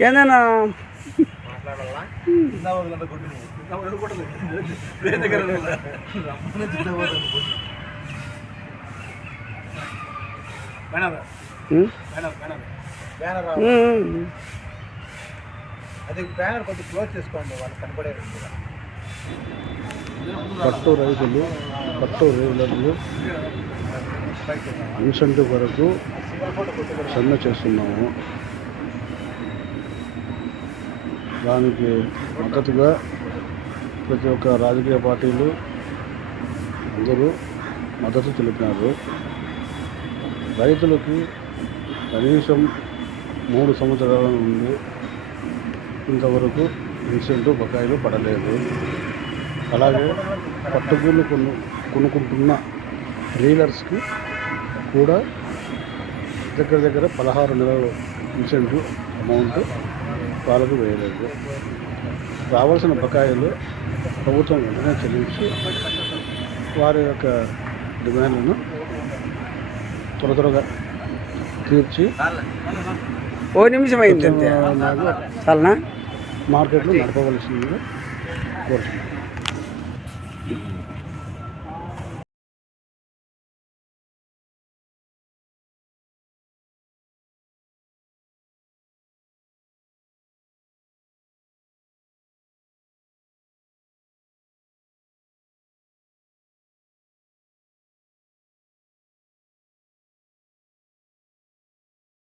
ఏందన్నా అది బ్యానర్ కొంచెం క్లోజ్ చేసుకోండి, వాళ్ళు కనపడే పట్టు రైతులు, పట్టు రైతులు ఇన్సెంటివ్ వరకు సమ్మె చేస్తున్నాము. దానికి మద్దతుగా ప్రతి ఒక్క రాజకీయ పార్టీలు అందరూ మద్దతు తెలిపినారు. రైతులకి కనీసం 3 సంవత్సరాల నుండి ఇంతవరకు ఇన్సెంటివ్ బకాయిలు పడలేదు. అలాగే పట్టుగూళ్ళు కొనుక్కుంటున్న రీలర్స్కి కూడా దగ్గర 16 నెలల ఇన్సెంటివ్ అమౌంట్ వాళ్ళకు వేయలేదు. రావాల్సిన బకాయిలు ప్రభుత్వం వెంటనే చెల్లించి వారి యొక్క డిమాండ్లను త్వరగా తీర్చి ఓ నిమిషం అయింది చాలనా మార్కెట్లో నడపవలసిందిగా కోరుతున్నాను.